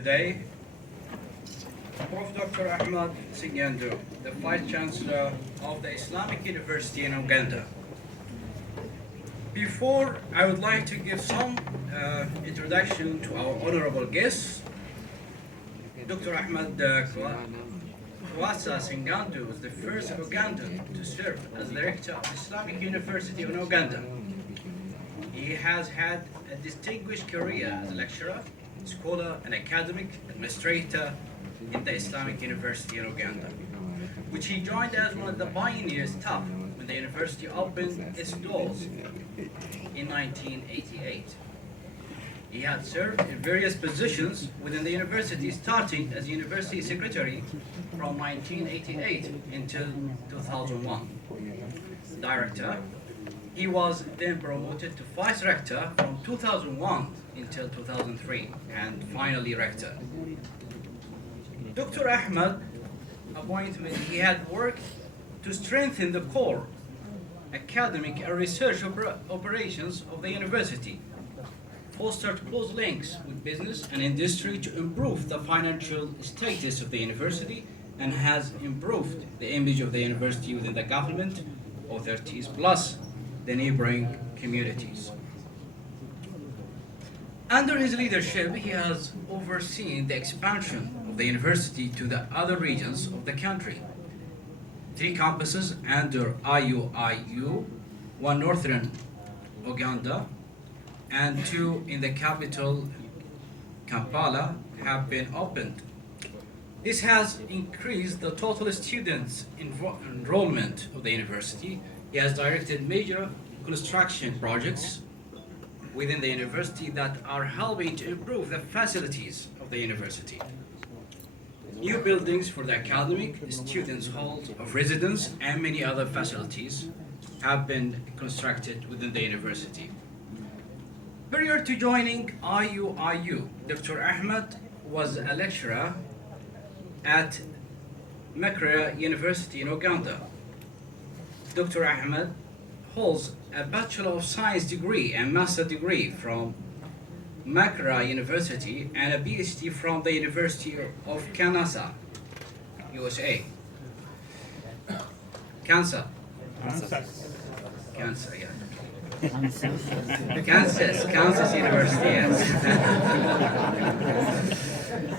Today, Prof. Dr. Ahmad Sengendo, the Vice Chancellor of the Islamic University in Uganda. Before, I would like to give some introduction to our honorable guests. Dr. Ahmad Kwasa Sengendo was the first Ugandan to serve as the rector of Islamic University in Uganda. He has had a distinguished career as a lecturer, scholar, and academic administrator in the Islamic University in Uganda, which he joined as one of the pioneer staff when the university opened its doors in 1988. He had served in various positions within the university, starting as university secretary from 1988 until 2001. Director. He was then promoted to vice rector from 2001 until 2003, and finally rector. Dr. Ahmad appointment, he had worked to strengthen the core academic and research operations of the university, fostered close links with business and industry to improve the financial status of the university, and has improved the image of the university within the government, authorities, plus the neighboring communities. Under his leadership, he has overseen the expansion of the university to the other regions of the country. 3 campuses under IUIU, 1 northern Uganda, and 2 in the capital, Kampala, have been opened. This has increased the total students' enrollment of the university. He has directed major construction projects within the university that are helping to improve the facilities of the university. New buildings for the academic, students' halls of residence, and many other facilities have been constructed within the university. Prior to joining IUIU, Dr. Ahmad was a lecturer at Makerere University in Uganda. Dr. Ahmad holds a Bachelor of Science degree and Master degree from Makerere University and a PhD from the University of Kansas, USA. Kansas, yeah. Kansas University, yes.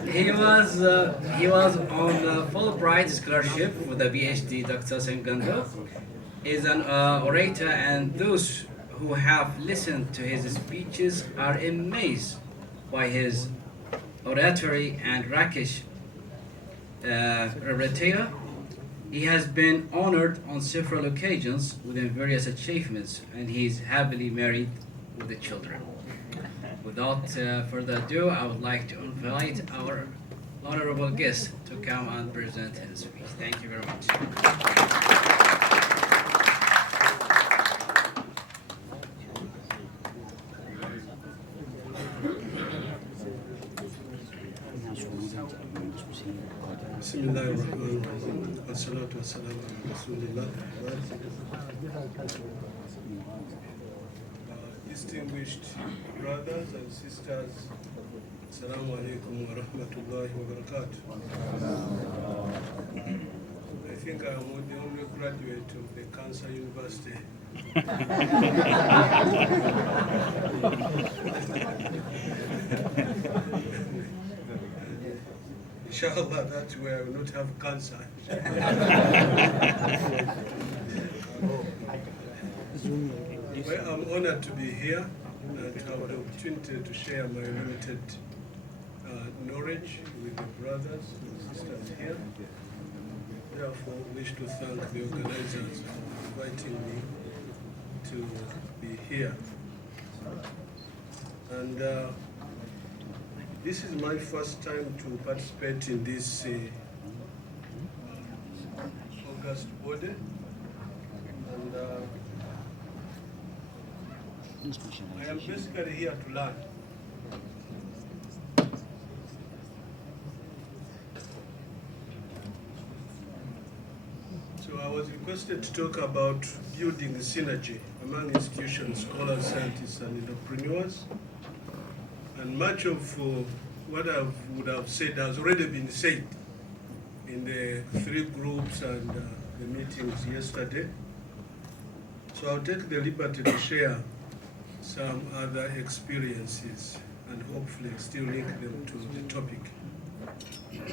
He was on a Fulbright scholarship for the PhD. Dr. Sengendo is an orator, and those who have listened to his speeches are amazed by his oratory and rakish repertoire. He has been honored on several occasions within various achievements, and he is happily married with the children. Without further ado, I would like to invite our honorable guest to come and present his speech. Thank you very much. Bismillahirrahmanirrahim. Wassalatu wassalamu ala Rasulillah. Distinguished brothers and sisters, Assalamu alaikum wa rahmatullahi wa barakatuh. I think I am the only graduate of the Cancer University. Inshallah, that's where I will not have cancer. Well, I'm honored to be here and to have the opportunity to share my limited knowledge with the brothers and sisters here. Therefore, I wish to thank the organizers for inviting me to be here. And this is my first time to participate in this August body. And I am basically here to learn. So I was requested to talk about building synergy among institutions, scholars, scientists, and entrepreneurs. And much of what I would have said has already been said in the 3 groups and the meetings yesterday. So I'll take the liberty to share some other experiences and hopefully still link them to the topic.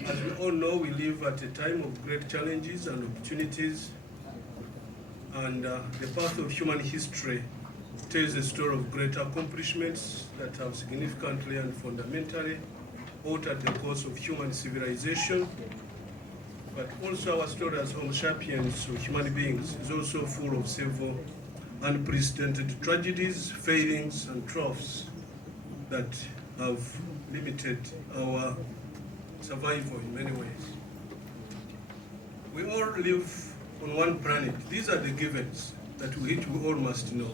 As we all know, we live at a time of great challenges and opportunities, and the path of human history tells a story of great accomplishments that have significantly and fundamentally altered the course of human civilization. But also our story as Homo sapiens, or human beings, is also full of several unprecedented tragedies, failings, and troughs that have limited our survival in many ways. We all live on one planet. These are the givens that we all must know.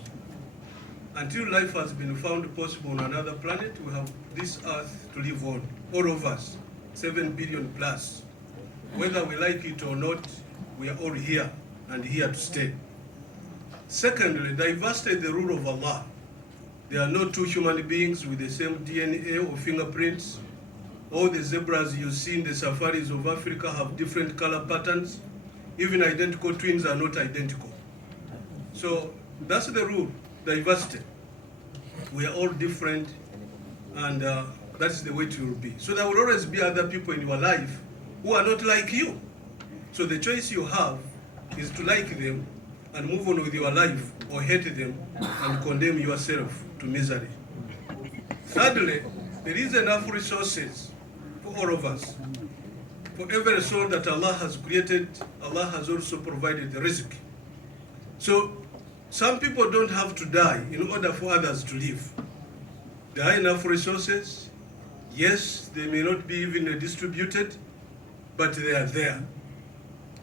Until life has been found possible on another planet, we have this earth to live on, all of us, 7 billion plus. Whether we like it or not, we are all here and here to stay. Secondly, diversity is the rule of Allah. There are no 2 human beings with the same DNA or fingerprints. All the zebras you see in the safaris of Africa have different color patterns. Even identical twins are not identical. So that's the rule, diversity. We are all different, and that is the way it will be. So there will always be other people in your life who are not like you. So the choice you have is to like them and move on with your life, or hate them and condemn yourself to misery. Thirdly, there is enough resources for all of us. For every soul that Allah has created, Allah has also provided the rizq. So some people don't have to die in order for others to live. There are enough resources. Yes, they may not be even distributed, but they are there.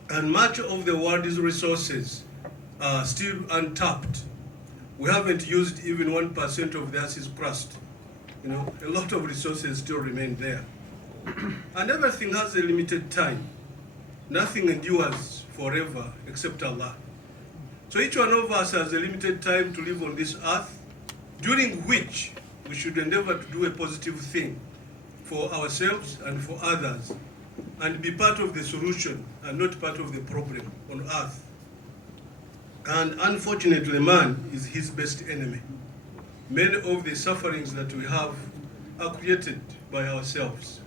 And much of the world's resources are still untapped. We haven't used even 1% of the Earth's crust. A lot of resources still remain there. And everything has a limited time. Nothing endures forever except Allah. So each one of us has a limited time to live on this earth, during which we should endeavor to do a positive thing for ourselves and for others, and be part of the solution and not part of the problem on earth. And unfortunately, man is his best enemy. Many of the sufferings that we have are created by ourselves.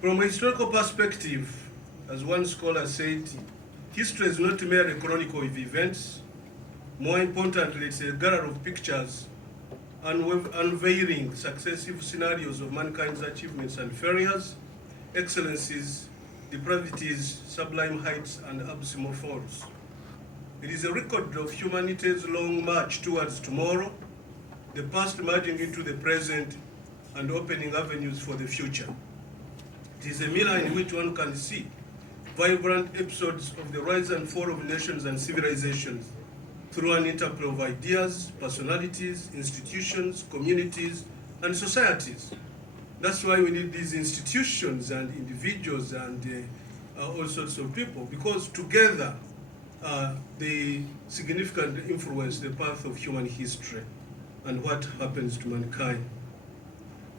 From a historical perspective, as one scholar said, history is not merely a chronicle of events. More importantly, it's a gallery of pictures unveiling successive scenarios of mankind's achievements and failures, excellencies, depravities, sublime heights, and abysmal falls. It is a record of humanity's long march towards tomorrow, the past merging into the present and opening avenues for the future. It is a mirror in which one can see vibrant episodes of the rise and fall of nations and civilizations through an interplay of ideas, personalities, institutions, communities, and societies. That's why we need these institutions and individuals and all sorts of people, because together they significantly influence the path of human history and what happens to mankind.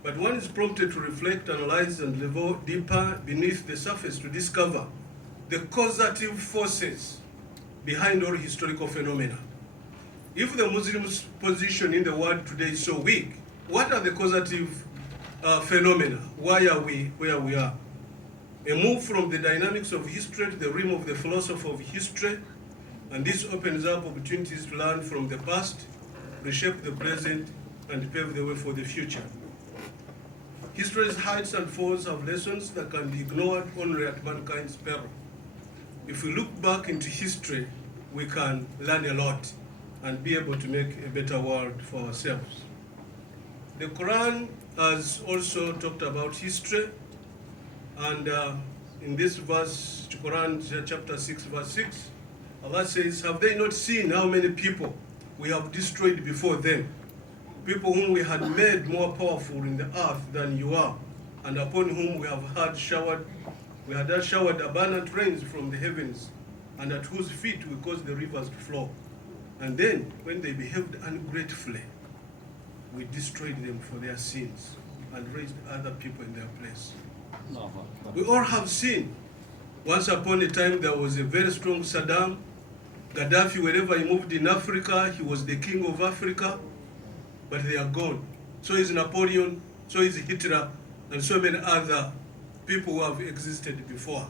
But one is prompted to reflect, analyze, and level deeper beneath the surface to discover the causative forces behind all historical phenomena. If the Muslims' position in the world today is so weak, what are the causative phenomena? Why are we where we are? A move from the dynamics of history to the realm of the philosophy of history, and this opens up opportunities to learn from the past, reshape the present, and pave the way for the future. History's heights and falls have lessons that can be ignored only at mankind's peril. If we look back into history, we can learn a lot and be able to make a better world for ourselves. The Quran has also talked about history, and in this verse, Quran chapter 6, verse 6, Allah says, "Have they not seen how many people we have destroyed before them? People whom we had made more powerful in the earth than you are, and upon whom we had showered abundant rains from the heavens, and at whose feet we caused the rivers to flow. And then, when they behaved ungratefully, we destroyed them for their sins, and raised other people in their place. We all have seen, once upon a time there was a very strong Saddam. Gaddafi, wherever he moved in Africa, he was the king of Africa, but they are gone. So is Napoleon, so is Hitler, and so many other people who have existed before.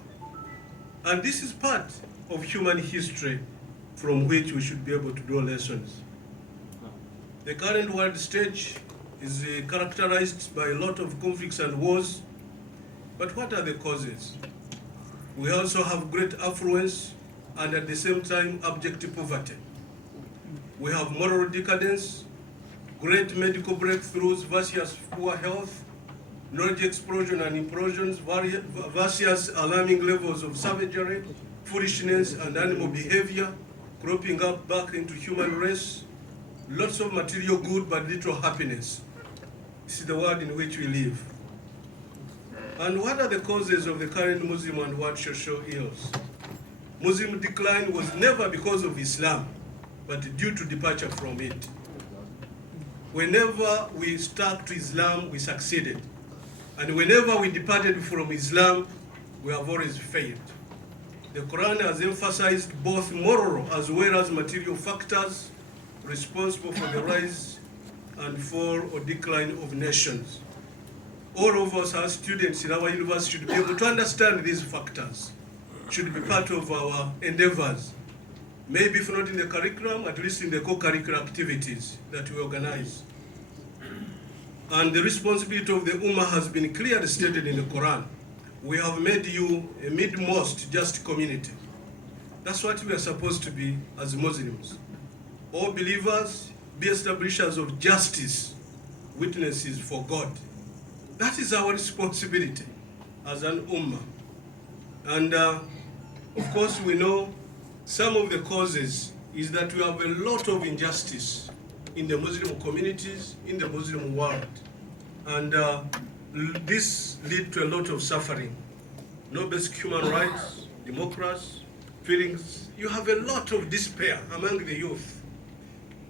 And this is part of human history from which we should be able to draw lessons. The current world stage is characterized by a lot of conflicts and wars, but what are the causes? We also have great affluence and at the same time abject poverty. We have moral decadence, great medical breakthroughs versus poor health, knowledge explosion and implosions versus alarming levels of savagery, foolishness and animal behavior cropping up back into human race, lots of material good but little happiness. This is the world in which we live. And what are the causes of the current Muslim and world social ills? Muslim decline was never because of Islam, but due to departure from it. Whenever we stuck to Islam, we succeeded. And whenever we departed from Islam, we have always failed. The Quran has emphasized both moral as well as material factors responsible for the rise and fall or decline of nations. All of us as students in our university should be able to understand these factors, should be part of our endeavors. Maybe if not in the curriculum, at least in the co-curricular activities that we organize. And the responsibility of the Ummah has been clearly stated in the Quran. We have made you a midmost just community. That's what we are supposed to be as Muslims. All believers be establishers of justice, witnesses for God. That is our responsibility as an Ummah. And of course we know some of the causes is that we have a lot of injustice in the Muslim communities, in the Muslim world. And this leads to a lot of suffering. No basic human rights, democracy, feelings. You have a lot of despair among the youth.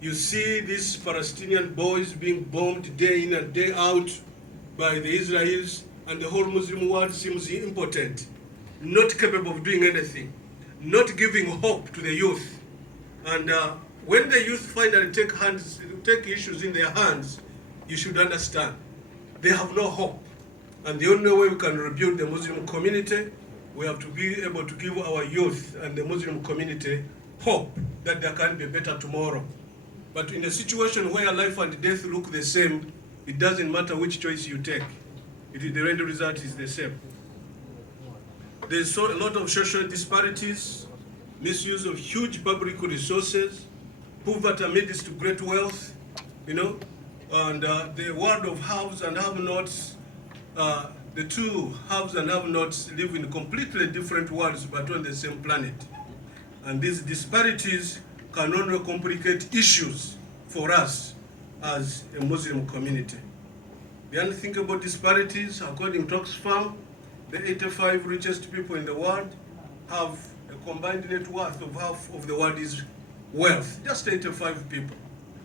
You see these Palestinian boys being bombed day in and day out by the Israelis, and the whole Muslim world seems impotent, not capable of doing anything, not giving hope to the youth. And when the youth finally take issues in their hands, you should understand they have no hope. And the only way we can rebuild the Muslim community, we have to be able to give our youth and the Muslim community hope that there can be a better tomorrow. But in a situation where life and death look the same, it doesn't matter which choice you take. The end result is the same. There's a lot of social disparities, misuse of huge public resources, poverty amidst great wealth, and the world of haves and have-nots. The two haves and have-nots live in completely different worlds but on the same planet. And these disparities can only complicate issues for us as a Muslim community. The unthinkable disparities, according to Oxfam, the 85 richest people in the world have a combined net worth of half of the world's wealth. Just 85 people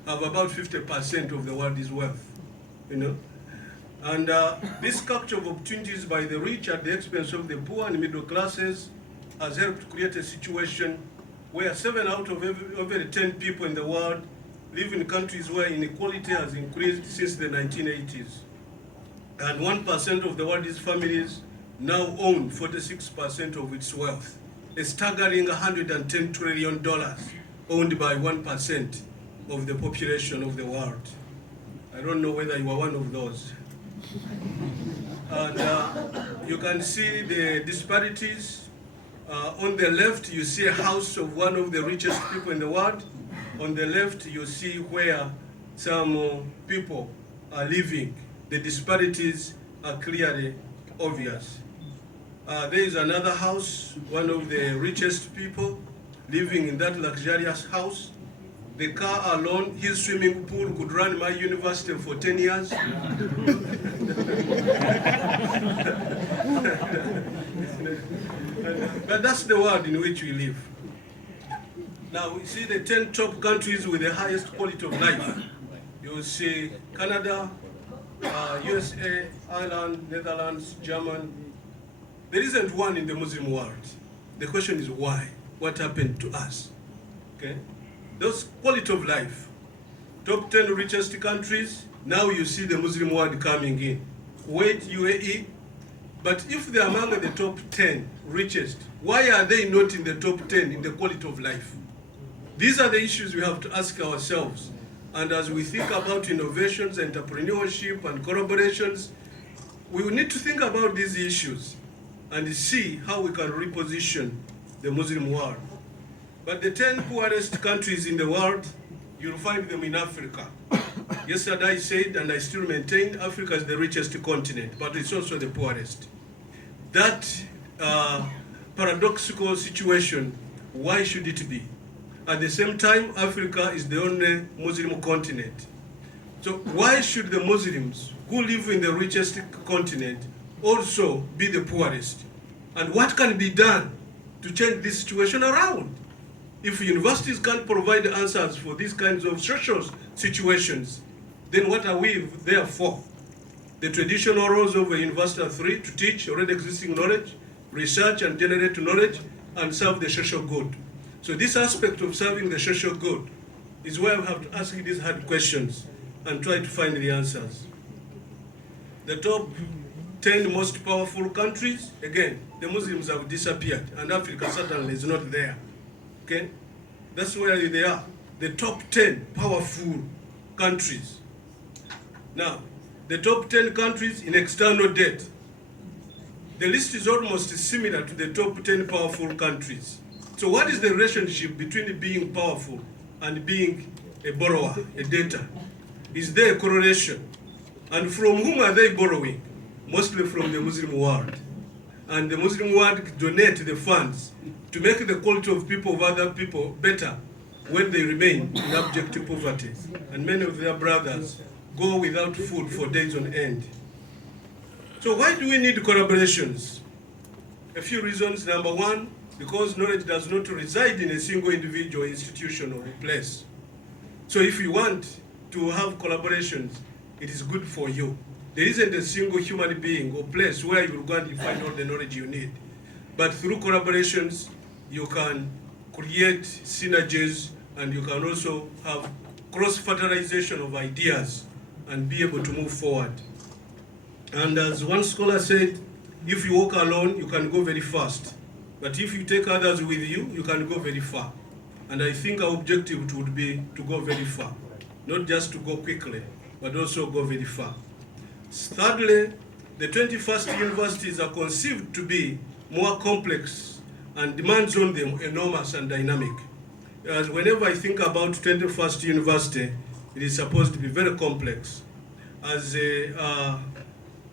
have about 50% of the world's wealth, And this capture of opportunities by the rich at the expense of the poor and middle classes has helped create a situation where 7 out of every 10 people in the world live in countries where inequality has increased since the 1980s. And 1% of the world's families now own 46% of its wealth, a staggering $110 trillion owned by 1% of the population of the world. I don't know whether you are one of those. And you can see the disparities. On the left, you see a house of one of the richest people in the world. On the left, you see where some people are living. The disparities are clearly obvious. There is another house, one of the richest people living in that luxurious house. The car alone, his swimming pool could run my university for 10 years. But that's the world in which we live. Now we see the 10 top countries with the highest quality of life. You will see Canada, USA, Ireland, Netherlands, German. There isn't one in the Muslim world. The question is why? What happened to us? Okay? Those quality of life. Top 10 richest countries, now you see the Muslim world coming in. Kuwait, UAE. But if they're among the top 10 richest, why are they not in the top 10 in the quality of life? These are the issues we have to ask ourselves. And as we think about innovations, entrepreneurship, and collaborations, we will need to think about these issues and see how we can reposition the Muslim world. But the 10 poorest countries in the world, you'll find them in Africa. Yesterday I said, and I still maintain, Africa is the richest continent, but it's also the poorest. That paradoxical situation, why should it be? At the same time, Africa is the only Muslim continent. So why should the Muslims who live in the richest continent also be the poorest? And what can be done to change this situation around? If universities can't provide answers for these kinds of social situations, then what are we there for? The traditional roles of a university are three: to teach already existing knowledge, research and generate knowledge, and serve the social good. So this aspect of serving the social good is where we have to ask these hard questions and try to find the answers. The top 10 most powerful countries, again, the Muslims have disappeared, and Africa certainly is not there. Okay? That's where they are. The top 10 powerful countries. Now, the top 10 countries in external debt. The list is almost similar to the top 10 powerful countries. So what is the relationship between being powerful and being a borrower, a debtor? Is there a correlation? And from whom are they borrowing? Mostly from the Muslim world. And the Muslim world donate the funds to make the quality of people of other people better when they remain in abject poverty. And many of their brothers go without food for days on end. So why do we need collaborations? A few reasons. Number one, because knowledge does not reside in a single individual, institution, or place. So if you want to have collaborations, it is good for you. There isn't a single human being or place where you will go and find all the knowledge you need. But through collaborations, you can create synergies, and you can also have cross-fertilization of ideas and be able to move forward. And as one scholar said, if you walk alone, you can go very fast. But if you take others with you, you can go very far. And I think our objective would be to go very far. Not just to go quickly, but also go very far. Thirdly, the 21st universities are conceived to be more complex, and demands on them enormous and dynamic. As whenever I think about 21st university, it is supposed to be very complex. As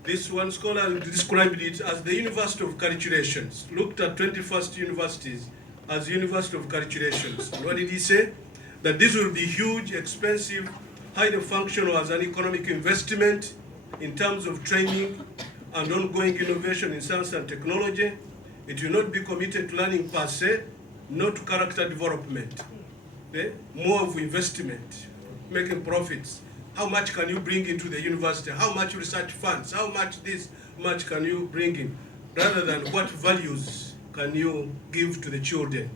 this one scholar described it as the University of Calculations, looked at 21st universities as University of Calculations. And what did he say? That this will be huge, expensive, highly functional as an economic investment in terms of training and ongoing innovation in science and technology. It will not be committed to learning per se, not to character development. Okay? More of investment, making profits. How much can you bring into the university? How much research funds? How much this much can you bring in? Rather than what values can you give to the children?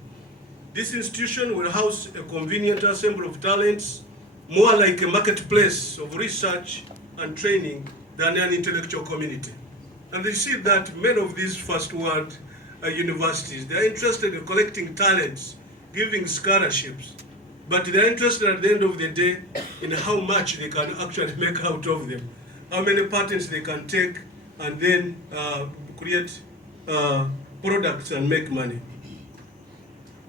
This institution will house a convenient assembly of talents, more like a marketplace of research and training than an intellectual community. And they see that many of these first world universities, they're interested in collecting talents, giving scholarships, but they're interested at the end of the day in how much they can actually make out of them, how many patents they can take and then create products and make money.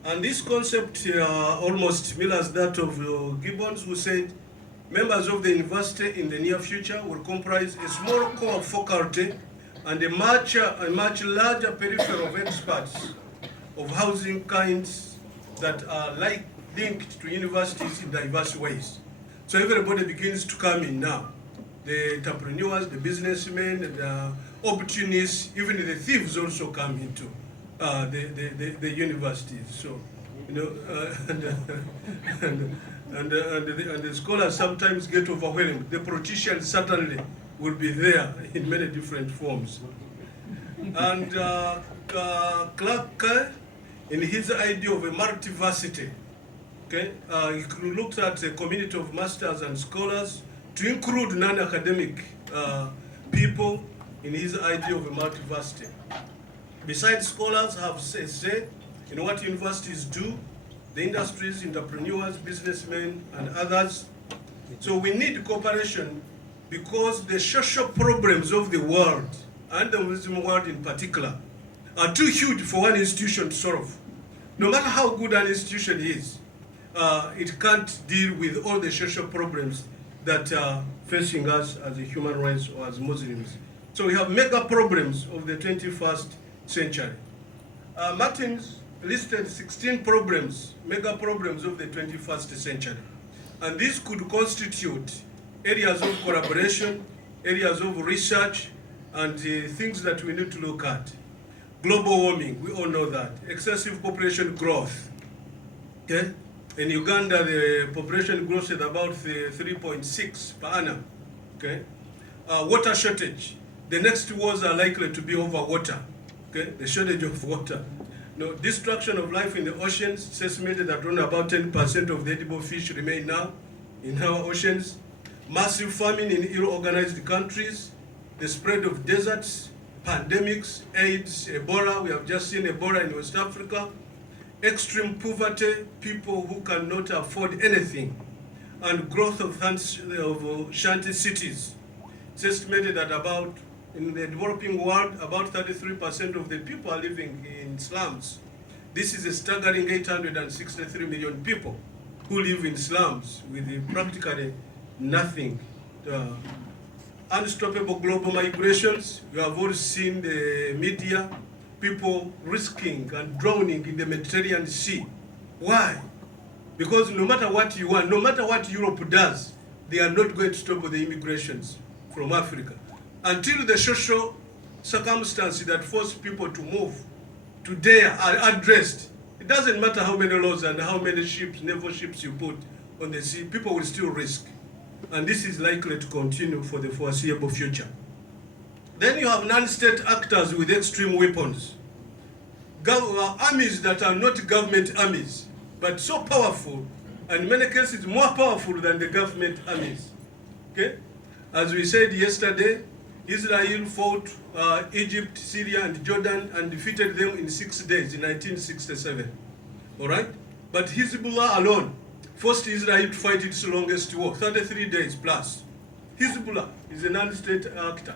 And this concept almost mirrors that of Gibbons, who said members of the university in the near future will comprise a small core of faculty and a much larger periphery of experts of housing kinds that are linked to universities in diverse ways. So everybody begins to come in now. The entrepreneurs, the businessmen, the opportunists, even the thieves also come into the universities. So, you know, and the scholars sometimes get overwhelmed. The politicians certainly will be there in many different forms. And Clark, in his idea of a multiversity, okay, he looked at a community of masters and scholars to include non-academic people in his idea of a multiversity. Besides, scholars have a say in what universities do, the industries, entrepreneurs, businessmen, and others. So we need cooperation because the social problems of the world, and the Muslim world in particular, are too huge for one institution to solve. No matter how good an institution is, it can't deal with all the social problems that are facing us as a human race or as Muslims. So we have mega problems of the 21st century. Martins listed 16 problems, mega problems of the 21st century. And these could constitute areas of collaboration, areas of research, and things that we need to look at. Global warming, we all know that. Excessive population growth. Okay? In Uganda, the population growth is about 3.6 per annum. Okay? Water shortage. The next wars are likely to be over water. Okay? The shortage of water. No, destruction of life in the oceans. It's estimated that only about 10% of the edible fish remain now in our oceans. Massive famine in ill-organized countries. The spread of deserts, pandemics, AIDS, Ebola. We have just seen Ebola in West Africa. Extreme poverty, people who cannot afford anything, and growth of shanty cities. It's estimated that in the developing world, about 33% of the people are living in slums. This is a staggering 863 million people who live in slums with practically nothing. Unstoppable global migrations. You have all seen the media, people risking and drowning in the Mediterranean Sea. Why? Because no matter what you want, no matter what Europe does, they are not going to stop the immigrations from Africa. Until the social circumstances that force people to move today are addressed, it doesn't matter how many laws and how many ships, naval ships you put on the sea, people will still risk. And this is likely to continue for the foreseeable future. Then you have non-state actors with extreme weapons. Armies that are not government armies, but so powerful, and in many cases more powerful than the government armies. Okay? As we said yesterday, Israel fought Egypt, Syria, and Jordan and defeated them in 6 days in 1967. All right? But Hezbollah alone forced Israel to fight its longest war, 33 days plus. Hezbollah is a non-state actor.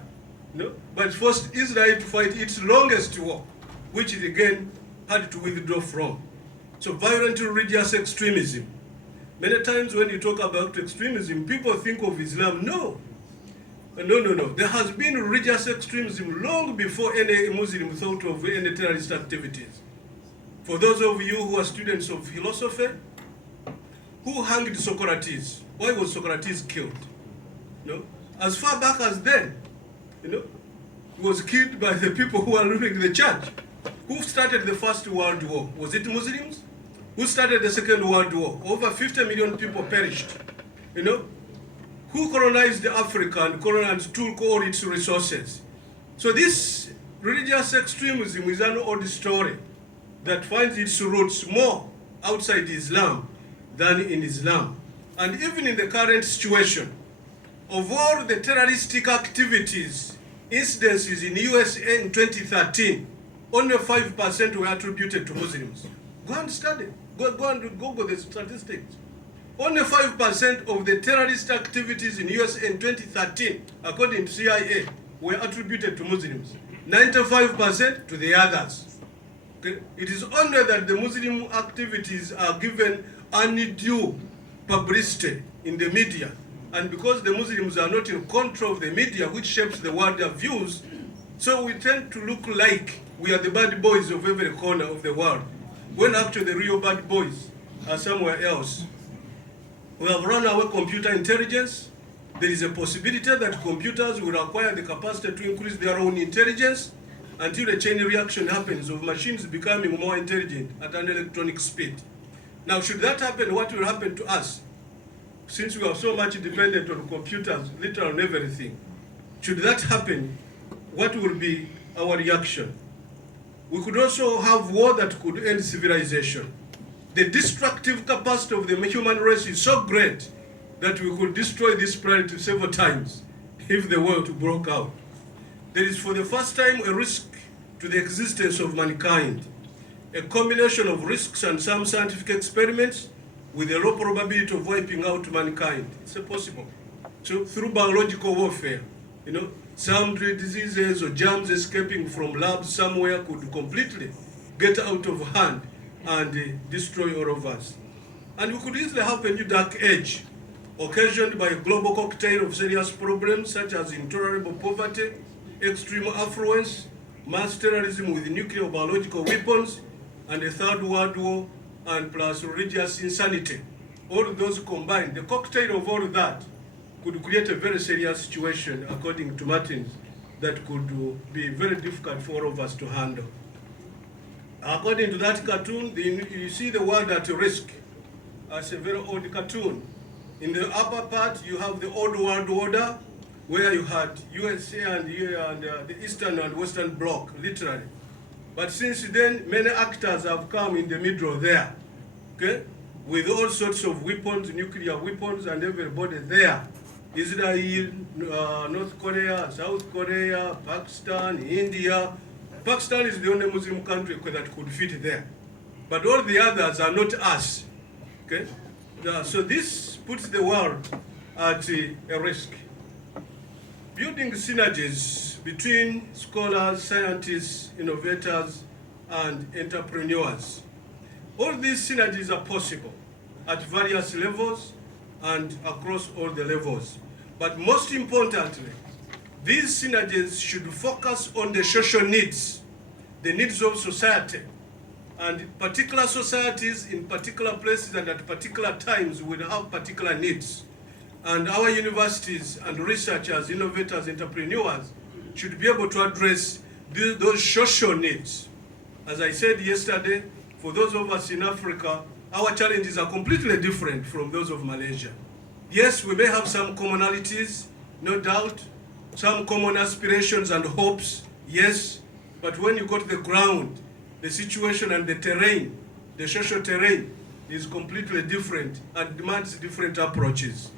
No? But forced Israel to fight its longest war, which it again had to withdraw from. So violent religious extremism. Many times when you talk about extremism, people think of Islam. No. No. There has been religious extremism long before any Muslim thought of any terrorist activities. For those of you who are students of philosophy, who hanged Socrates? Why was Socrates killed? No? As far back as then, he was killed by the people who are ruling the church. Who started the First World War? Was it Muslims? Who started the Second World War? Over 50 million people perished. Who colonized Africa and took all its resources? So this religious extremism is an old story that finds its roots more outside Islam than in Islam. And even in the current situation, of all the terroristic activities, incidences in USA in 2013, only 5% were attributed to Muslims. Go and study. Go and Google the statistics. Only 5% of the terrorist activities in USA in 2013, according to CIA, were attributed to Muslims. 95% to the others. Okay? It is only that the Muslim activities are given undue publicity in the media. And because the Muslims are not in control of the media, which shapes the world views, so we tend to look like we are the bad boys of every corner of the world, when actually the real bad boys are somewhere else. We have run away computer intelligence. There is a possibility that computers will acquire the capacity to increase their own intelligence until a chain reaction happens of machines becoming more intelligent at an electronic speed. Now, should that happen, what will happen to us? Since we are so much dependent on computers, literally on everything, should that happen, what will be our reaction? We could also have war that could end civilization. The destructive capacity of the human race is so great that we could destroy this planet several times if the war broke out. There is for the first time a risk to the existence of mankind, a combination of risks and some scientific experiments with a low probability of wiping out mankind. It's possible. So through biological warfare, some diseases or germs escaping from labs somewhere could completely get out of hand and destroy all of us. And we could easily have a new dark age occasioned by a global cocktail of serious problems such as intolerable poverty, extreme affluence, mass terrorism with nuclear or biological weapons, and a third world war, and plus religious insanity. All of those combined, the cocktail of all of that could create a very serious situation, according to Martins, that could be very difficult for all of us to handle. According to that cartoon, you see the world at risk. It's a very old cartoon. In the upper part, you have the old world order, where you had USA and the Eastern and Western Bloc, literally. But since then, many actors have come in the middle there, okay? With all sorts of weapons, nuclear weapons, and everybody there. Israel, North Korea, South Korea, Pakistan, India. Pakistan is the only Muslim country that could fit there. But all the others are not us, okay? So this puts the world at a risk. Building synergies between scholars, scientists, innovators, and entrepreneurs. All these synergies are possible at various levels and across all the levels. But most importantly, these synergies should focus on the social needs, the needs of society. And particular societies in particular places and at particular times will have particular needs. And our universities and researchers, innovators, entrepreneurs should be able to address those social needs. As I said yesterday, for those of us in Africa, our challenges are completely different from those of Malaysia. Yes, we may have some commonalities, no doubt, some common aspirations and hopes, yes, but when you go to the ground, the situation and the terrain, the social terrain, is completely different and demands different approaches.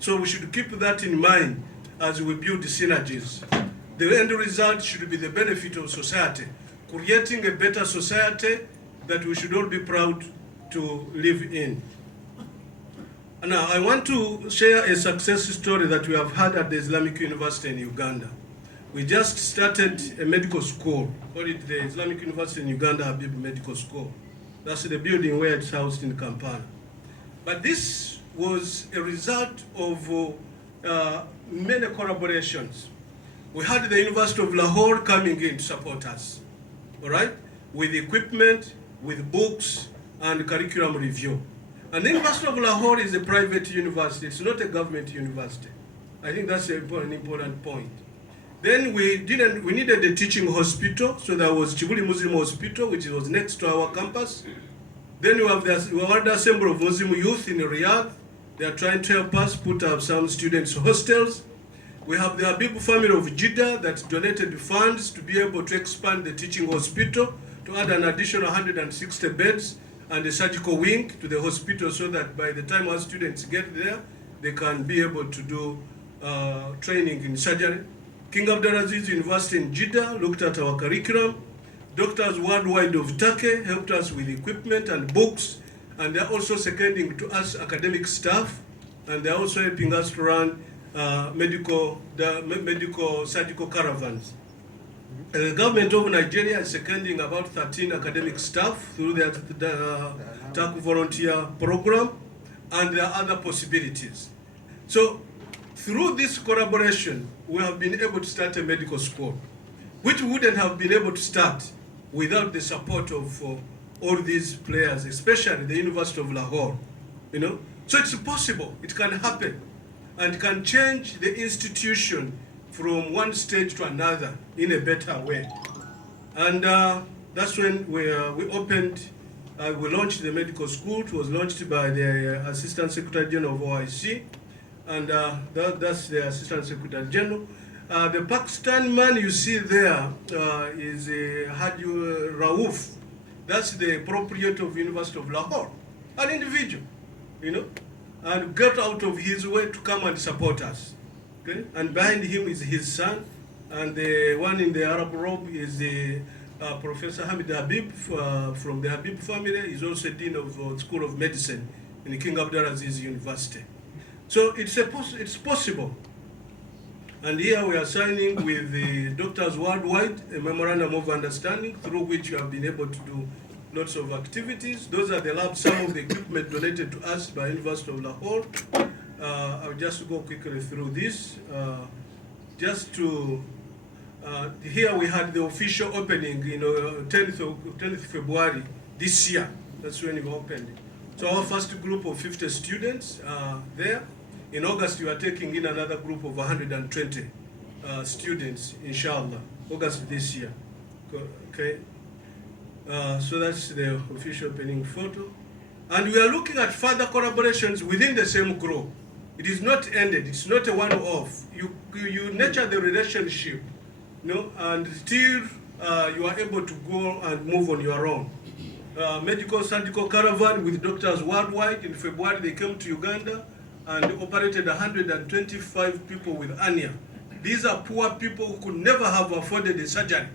So we should keep that in mind as we build the synergies. The end result should be the benefit of society, creating a better society that we should all be proud to live in. Now, I want to share a success story that we have had at the Islamic University in Uganda. We just started a medical school, called it the Islamic University in Uganda Habib Medical School. That's the building where it's housed in Kampala. But this was a result of many collaborations. We had the University of Lahore coming in to support us, all right, with equipment, with books, and curriculum review. And the University of Lahore is a private university. It's not a government university. I think that's an important point. Then we needed a teaching hospital, so there was Chibuli Muslim Hospital, which was next to our campus. Then we have the World Assembly of Muslim Youth in Riyadh. They are trying to help us put up some students' hostels. We have the Habib family of Jeddah that donated funds to be able to expand the teaching hospital to add an additional 160 beds and a surgical wing to the hospital so that by the time our students get there, they can be able to do training in surgery. King Abdulaziz University in Jeddah looked at our curriculum. Doctors worldwide of Turkey helped us with equipment and books, and they're also seconding to us academic staff, and they're also helping us to run medical surgical caravans. The government of Nigeria is seconding about 13 academic staff through the TAC volunteer program, and there are other possibilities. So through this collaboration, we have been able to start a medical school, which we wouldn't have been able to start without the support of all these players, especially the University of Lahore. So it's possible, it can happen, and can change the institution from one stage to another in a better way. And that's when we launched the medical school. It was launched by the Assistant Secretary General of OIC, and that's the Assistant Secretary General. The Pakistan man you see there is Haji Rauf. That's the proprietor of University of Lahore, an individual, and got out of his way to come and support us. Okay? And behind him is his son, and the one in the Arab robe is the Professor Hamid Habib from the Habib family. He's also Dean of School of Medicine in King Abdulaziz University. So it's possible. And here we are signing with the doctors worldwide a memorandum of understanding through which we have been able to do lots of activities. Those are the labs, some of the equipment donated to us by University of Lahore. I'll just go quickly through this. Here we had the official opening, 10th February this year. That's when we opened. So our first group of 50 students there. In August, we are taking in another group of 120 students, inshallah, August this year. Okay. So that's the official opening photo. And we are looking at further collaborations within the same group. It is not ended, it's not a one-off. You nurture the relationship, and still you are able to go and move on your own. Medical surgical caravan with doctors worldwide. In February, they came to Uganda and operated 125 people with hernia. These are poor people who could never have afforded a surgery,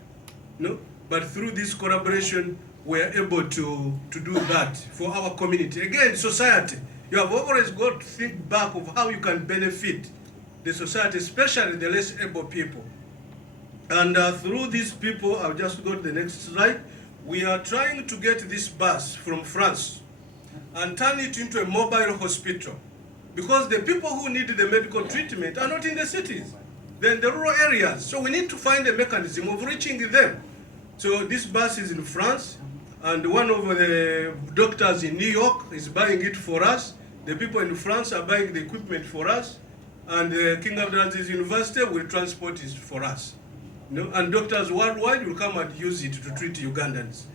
But through this collaboration, we are able to do that for our community. Again, society. You have always got to think back of how you can benefit the society, especially the less able people. And through these people, I'll just go to the next slide. We are trying to get this bus from France and turn it into a mobile hospital, because the people who need the medical treatment are not in the cities. They're in the rural areas. So we need to find a mechanism of reaching them. So this bus is in France, and one of the doctors in New York is buying it for us. The people in France are buying the equipment for us, and King Abdulaziz University will transport it for us. And doctors worldwide will come and use it to treat Ugandans.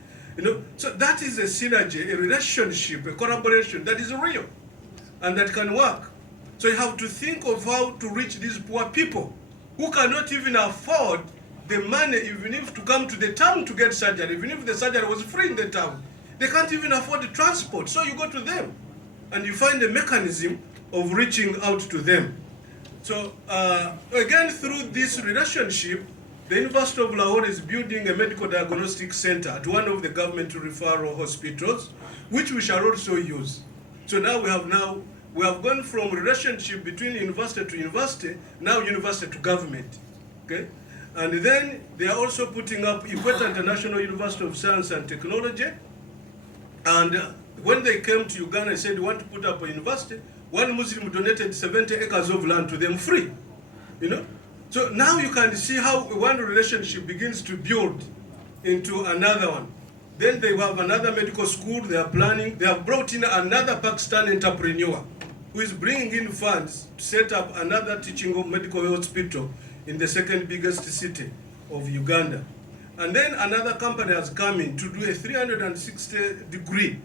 So that is a synergy, a relationship, a collaboration that is real and that can work. So you have to think of how to reach these poor people who cannot even afford the money, even if to come to the town to get surgery, even if the surgery was free in the town. They can't even afford the transport. So you go to them and you find a mechanism of reaching out to them. So again, through this relationship, the University of Lahore is building a medical diagnostic center at one of the government referral hospitals, which we shall also use. So now we have gone from relationship between university to university, now university to government. Okay? And then they are also putting up Equator International University of Science and Technology. And when they came to Uganda and said, we want to put up a university, one Muslim donated 70 acres of land to them free. So now you can see how one relationship begins to build into another one. Then they have another medical school they are planning. They have brought in another Pakistan entrepreneur who is bringing in funds to set up another teaching medical hospital in the second biggest city of Uganda. And then another company has come in to do a 360-degree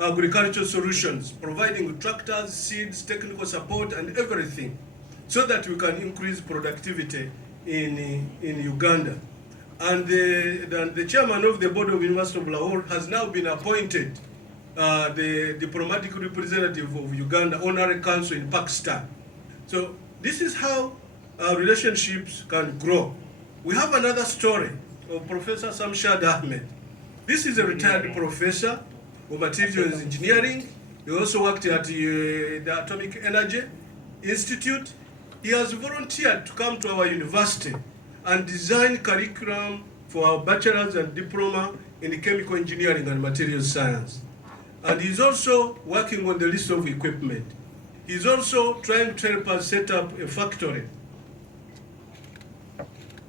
agricultural solutions, providing tractors, seeds, technical support, and everything, so that we can increase productivity in Uganda. And the chairman of the board of University of Lahore has now been appointed the diplomatic representative of Uganda, Honorary Council in Pakistan. So this is how relationships can grow. We have another story of Professor Samshad Ahmed. This is a retired professor of materials engineering. He also worked at the Atomic Energy Institute. He has volunteered to come to our university and design curriculum for our bachelor's and diploma in chemical engineering and materials science. And he's also working on the list of equipment. He's also trying to help us set up a factory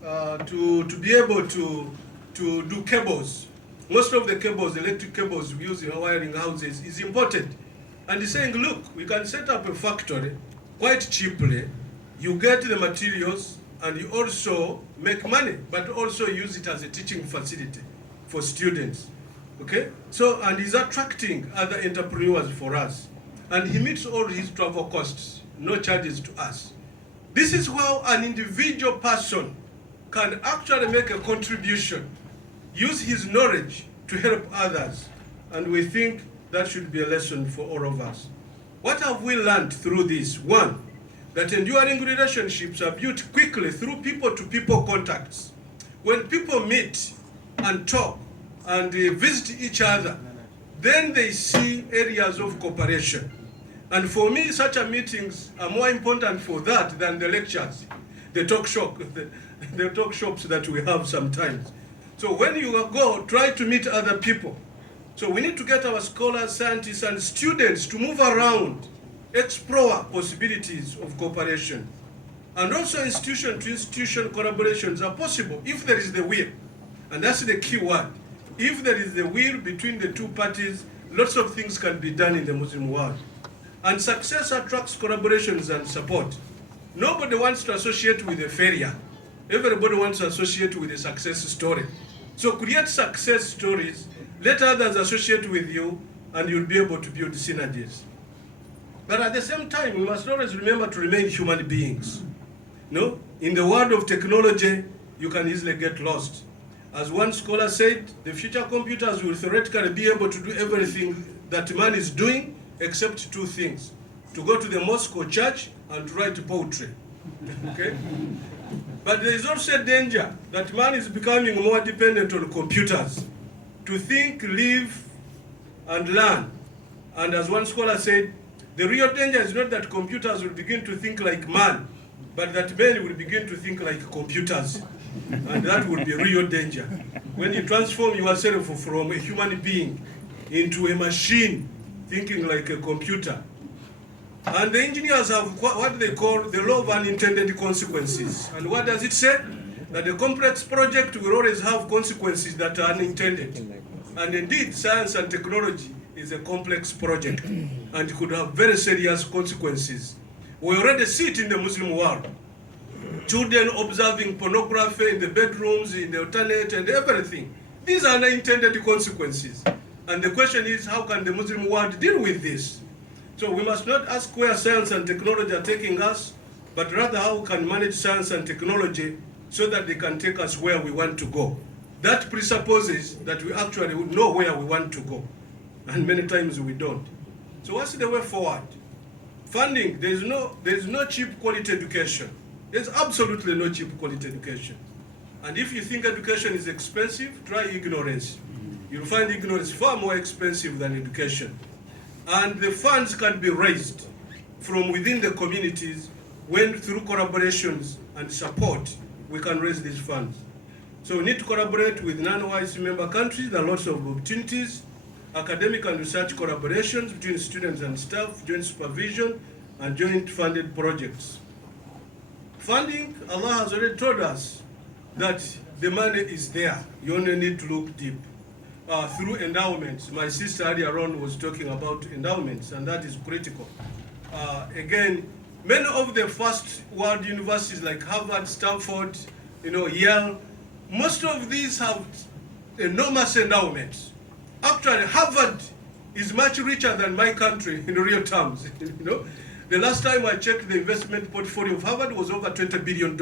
to be able to do cables. Most of the cables, electric cables we use in our wiring houses, is imported. And he's saying, look, we can set up a factory quite cheaply. You get the materials and you also make money, but also use it as a teaching facility for students. Okay? So, and he's attracting other entrepreneurs for us. And he meets all his travel costs, no charges to us. This is how an individual person can actually make a contribution, use his knowledge to help others. And we think that should be a lesson for all of us. What have we learned through this? One, that enduring relationships are built quickly through people-to-people contacts. When people meet and talk and visit each other, then they see areas of cooperation. And for me, such a meetings are more important for that than the lectures, the talk shops that we have sometimes. So when you go, try to meet other people. So we need to get our scholars, scientists, and students to move around, explore possibilities of cooperation. And also institution-to-institution collaborations are possible if there is the will. And that's the key word. If there is the will between the two parties, lots of things can be done in the Muslim world. And success attracts collaborations and support. Nobody wants to associate with a failure. Everybody wants to associate with a success story. So create success stories, let others associate with you, and you'll be able to build synergies. But at the same time, we must always remember to remain human beings. No? In the world of technology, you can easily get lost. As one scholar said, the future computers will theoretically be able to do everything that man is doing, except two things: to go to the mosque or church and to write poetry. Okay? But there is also a danger that man is becoming more dependent on computers to think, live, and learn. And as one scholar said, the real danger is not that computers will begin to think like man, but that men will begin to think like computers. And that would be a real danger. When you transform yourself from a human being into a machine thinking like a computer. And the engineers have what they call the law of unintended consequences. And what does it say? That a complex project will always have consequences that are unintended. And indeed, science and technology is a complex project and could have very serious consequences. We already see it in the Muslim world. Children observing pornography in the bedrooms, in the internet, and everything. These are unintended consequences. And the question is, how can the Muslim world deal with this? So we must not ask where science and technology are taking us, but rather how we can manage science and technology so that they can take us where we want to go. That presupposes that we actually know where we want to go. And many times we don't. So what's the way forward? Funding, there is no cheap quality education. There's absolutely no cheap quality education. And if you think education is expensive, try ignorance. You'll find ignorance far more expensive than education. And the funds can be raised from within the communities when through collaborations and support, we can raise these funds. So we need to collaborate with non-OIC member countries. There are lots of opportunities, academic and research collaborations between students and staff, joint supervision, and joint funded projects. Funding, Allah has already told us that the money is there. You only need to look deep. Through endowments, my sister earlier on was talking about endowments, and that is critical. Again, many of the first world universities like Harvard, Stanford, Yale, most of these have enormous endowments. Actually, Harvard is much richer than my country in real terms. The last time I checked the investment portfolio of Harvard was over $20 billion.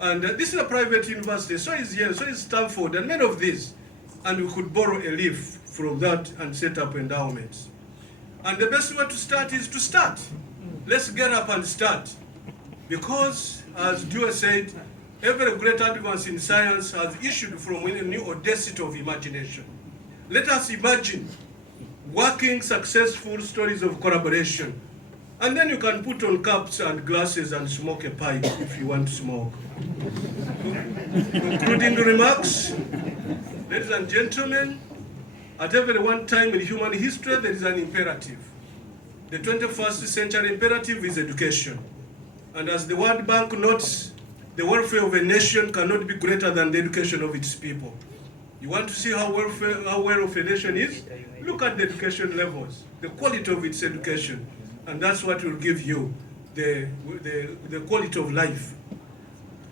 And this is a private university, so is Yale, so is Stanford, and many of these. And we could borrow a leaf from that and set up endowments. And the best way to start is to start. Let's get up and start. Because, as Dewey said, every great advance in science has issued from a new audacity of imagination. Let us imagine working successful stories of collaboration. And then you can put on caps and glasses and smoke a pipe if you want to smoke. Concluding remarks, ladies and gentlemen, at every one time in human history there is an imperative. The 21st century imperative is education. And as the World Bank notes, the welfare of a nation cannot be greater than the education of its people. You want to see how well of a nation is? Look at the education levels, the quality of its education. And that's what will give you the quality of life.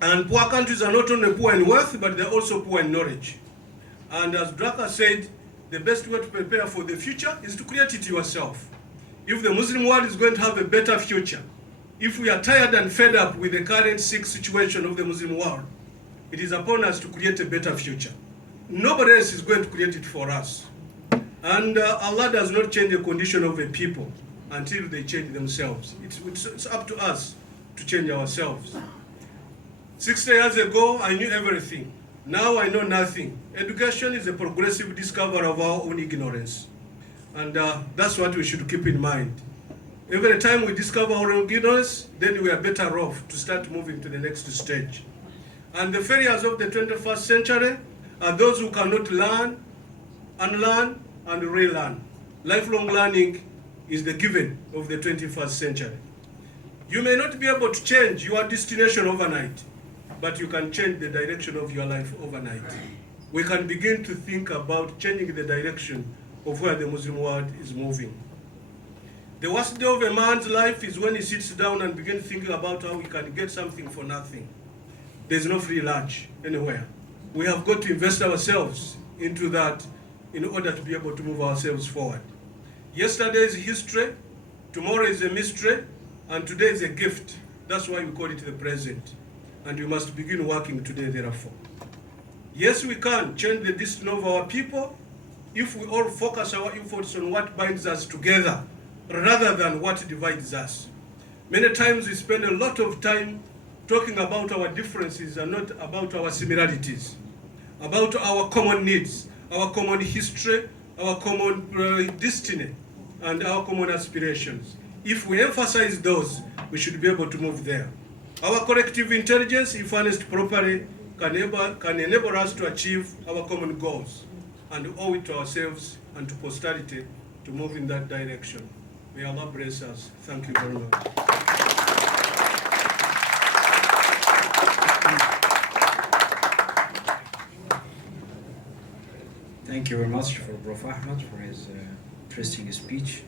And poor countries are not only poor in wealth, but they're also poor in knowledge. And as Draka said, the best way to prepare for the future is to create it yourself. If the Muslim world is going to have a better future, If we are tired and fed up with the current sick situation of the Muslim world, it is upon us to create a better future. Nobody else is going to create it for us. And Allah does not change the condition of a people until they change themselves. It's up to us to change ourselves. 60 years ago, I knew everything. Now I know nothing. Education is a progressive discovery of our own ignorance. And that's what we should keep in mind. Every time we discover our own ignorance, then we are better off to start moving to the next stage. And the failures of the 21st century are those who cannot learn, unlearn, and relearn. Lifelong learning is the given of the 21st century. You may not be able to change your destination overnight, but you can change the direction of your life overnight. We can begin to think about changing the direction of where the Muslim world is moving. The worst day of a man's life is when he sits down and begins thinking about how he can get something for nothing. There's no free lunch anywhere. We have got to invest ourselves into that in order to be able to move ourselves forward. Yesterday is history, tomorrow is a mystery, and today is a gift. That's why we call it the present. And we must begin working today, therefore. Yes, we can change the destiny of our people if we all focus our efforts on what binds us together rather than what divides us. Many times we spend a lot of time talking about our differences and not about our similarities, about our common needs, our common history, our common destiny, and our common aspirations. If we emphasize those, we should be able to move there. Our collective intelligence, if harnessed properly, can enable us to achieve our common goals and owe it to ourselves and to posterity to move in that direction. May Allah bless us. Thank you very much. Thank you very much for Prof. Ahmed for his interesting speech.